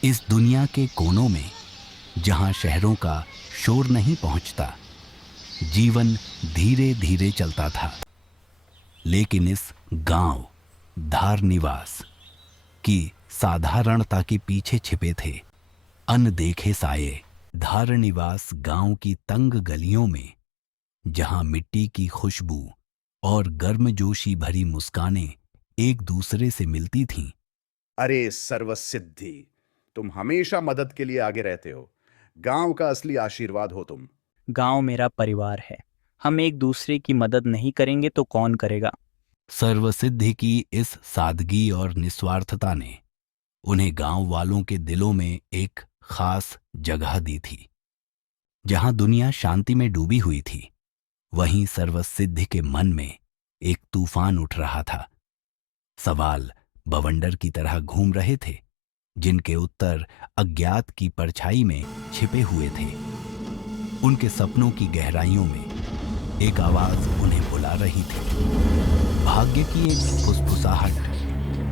इस दुनिया के कोनों में जहां शहरों का शोर नहीं पहुंचता, जीवन धीरे धीरे चलता था। लेकिन इस गांव धार निवास की साधारणता के पीछे छिपे थे अनदेखे साये। धार निवास गांव की तंग गलियों में, जहां मिट्टी की खुशबू और गर्मजोशी भरी मुस्कानें एक दूसरे से मिलती थीं। अरे सर्वसिद्धि, तुम हमेशा मदद के लिए आगे रहते हो। गांव का असली आशीर्वाद हो तुम। गांव मेरा परिवार है। हम एक दूसरे की मदद नहीं करेंगे तो कौन करेगा। सर्वसिद्धि की इस सादगी और निस्वार्थता ने उन्हें गांव वालों के दिलों में एक खास जगह दी थी। जहां दुनिया शांति में डूबी हुई थी, वहीं सर्वसिद्धि के मन में एक तूफान उठ रहा था। सवाल बवंडर की तरह घूम रहे थे, जिनके उत्तर अज्ञात की परछाई में छिपे हुए थे। उनके सपनों की गहराइयों में एक आवाज उन्हें बुला रही थी, भाग्य की एक फुसफुसाहट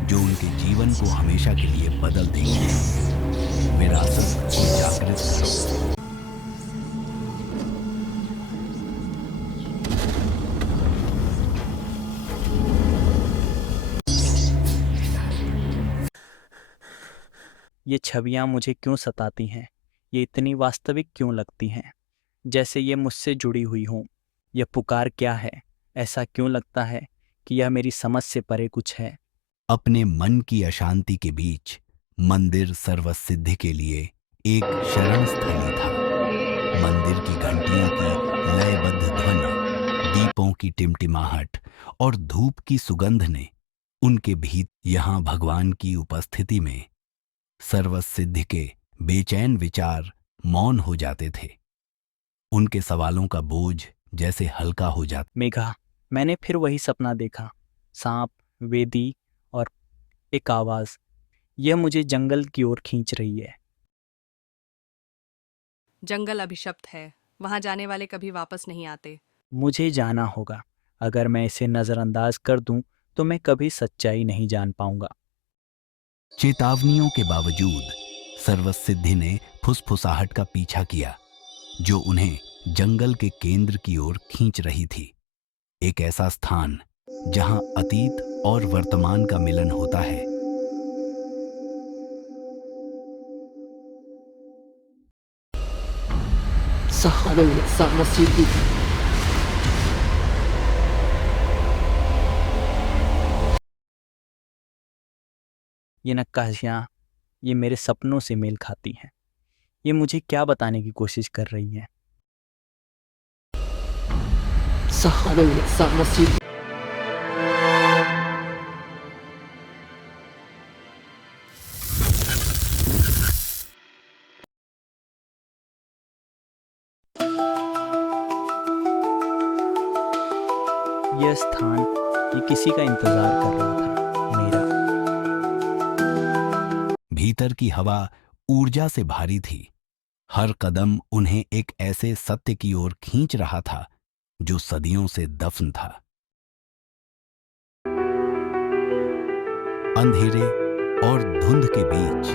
जो उनके जीवन को हमेशा के लिए बदल देगी। विरासत को जागृत करो। ये छवियां मुझे क्यों सताती हैं? ये इतनी वास्तविक क्यों लगती हैं? जैसे ये मुझसे जुड़ी हुई हों। यह पुकार क्या है? ऐसा क्यों लगता है कि यह मेरी समझ से परे कुछ है? अपने मन की अशांति के बीच मंदिर सर्वसिद्धि के लिए एक शरण स्थली था। मंदिर की घंटियों की लयबद्ध ध्वनि, दीपों की टिमटिमाहट और धूप की सुगंध ने उनके भीतर यहां भगवान की उपस्थिति में सर्वसिद्धि के बेचैन विचार मौन हो जाते थे। उनके सवालों का बोझ जैसे हल्का हो जाता। मेघा, मैंने फिर वही सपना देखा। सांप, वेदी और एक आवाज। यह मुझे जंगल की ओर खींच रही है। जंगल अभिशप्त है। वहां जाने वाले कभी वापस नहीं आते। मुझे जाना होगा। अगर मैं इसे नज़रअंदाज कर दूं तो मैं कभी सच्चाई नहीं जान पाऊंगा। चेतावनियों के बावजूद सर्वसिद्धि ने फुसफुसाहट का पीछा किया, जो उन्हें जंगल के केंद्र की ओर खींच रही थी। एक ऐसा स्थान जहां अतीत और वर्तमान का मिलन होता है। Sahabat sama Siti. ये नक्काशियाँ, ये मेरे सपनों से मेल खाती हैं। ये मुझे क्या बताने की कोशिश कर रही हैं? Sahabat sama Siti. यह स्थान, ये किसी का इंतजार कर रहा था, मेरा। भीतर की हवा ऊर्जा से भारी थी। हर कदम उन्हें एक ऐसे सत्य की ओर खींच रहा था जो सदियों से दफन था। अंधेरे और धुंध के बीच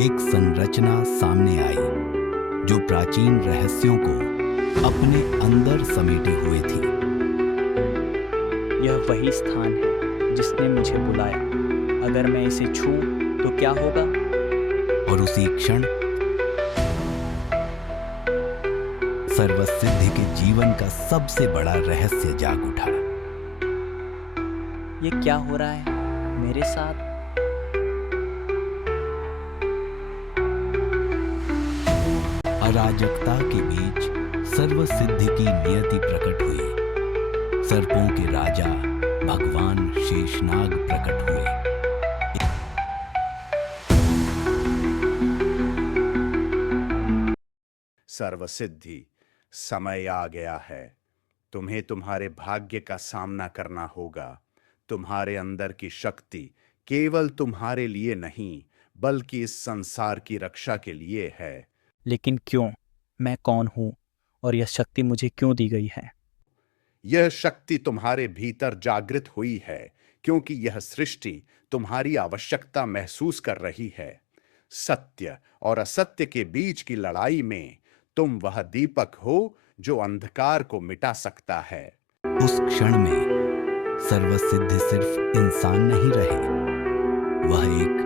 एक संरचना सामने आई, जो प्राचीन रहस्यों को अपने अंदर समेटे हुए थी। यह वही स्थान है जिसने मुझे बुलाया। अगर मैं इसे छूं तो क्या होगा? और उसी क्षण सर्वसिद्धि के जीवन का सबसे बड़ा रहस्य जाग उठा। ये क्या हो रहा है मेरे साथ? अराजकता के बीच सर्वसिद्धि की नियति प्रकट हुई। सर्पों के राजा भगवान शेषनाग प्रकट हुए। सर्वसिद्धि, समय आ गया है। तुम्हें तुम्हारे भाग्य का सामना करना होगा। तुम्हारे अंदर की शक्ति केवल तुम्हारे लिए नहीं, बल्कि इस संसार की रक्षा के लिए है। लेकिन क्यों? मैं कौन हूँ और यह शक्ति मुझे क्यों दी गई है? यह शक्ति तुम्हारे भीतर जागृत हुई है, क्योंकि यह सृष्टि तुम्हारी आवश्यकता महसूस कर रही है। सत्य और असत्य के बीच की लड़ाई में तुम वह दीपक हो जो अंधकार को मिटा सकता है। उस क्षण में सर्वसिद्ध सिर्फ इंसान नहीं रहे, वह एक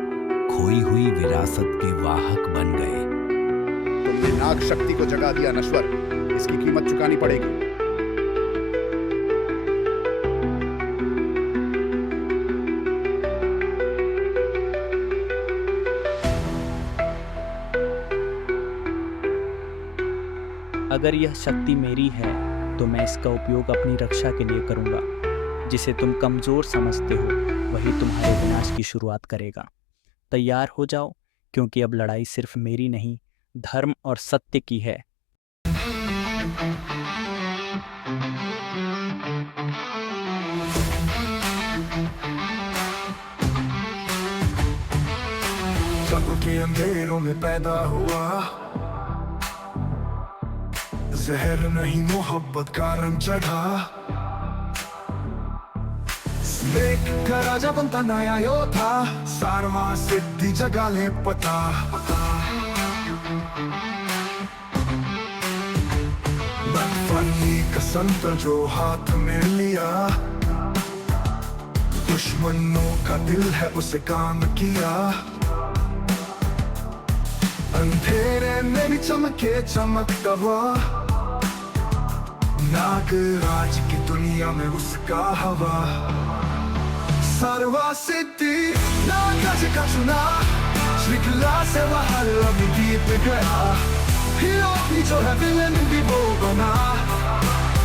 खोई हुई विरासत के वाहक बन गए। तुमने नाग शक्ति को जगा दिया नश्वर, इसकी कीमत चुकानी पड़ेगी। अगर यह शक्ति मेरी है तो मैं इसका उपयोग अपनी रक्षा के लिए करूंगा। जिसे तुम कमजोर समझते हो वही तुम्हारे विनाश की शुरुआत करेगा। तैयार हो जाओ, क्योंकि अब लड़ाई सिर्फ मेरी नहीं, धर्म और सत्य की है। शक के अंधेरों में पैदा हुआ, जहर नहीं मोहब्बत का रंग चढ़ा। स्नेक का राजा बनता नया योद्धा, सारवा सिद्धि जगा ले पता। बदफनी का संत जो हाथ में लिया, दुश्मनों का दिल है उसे काम किया। अंधेरे में भी चमके चमकता हुआ, नागराज की दुनिया में उसका हवा। सर्वा सिद्धि नागराज का चुना, श्रृंखला से बाहर अभी दीप गया। हीरो भी जो है विलेन भी वो बना,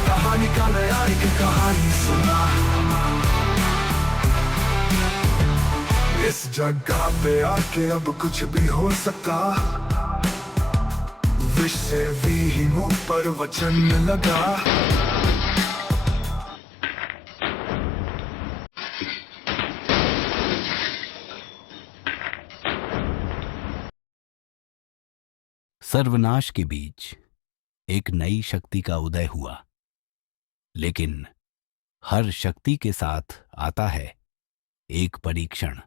कहानी का नया एक कहानी सुना। इस जगह पे आके अब कुछ भी हो सकता, विष से भी मुंह पर वचन लगा। सर्वनाश के बीच एक नई शक्ति का उदय हुआ, लेकिन हर शक्ति के साथ आता है एक परीक्षण।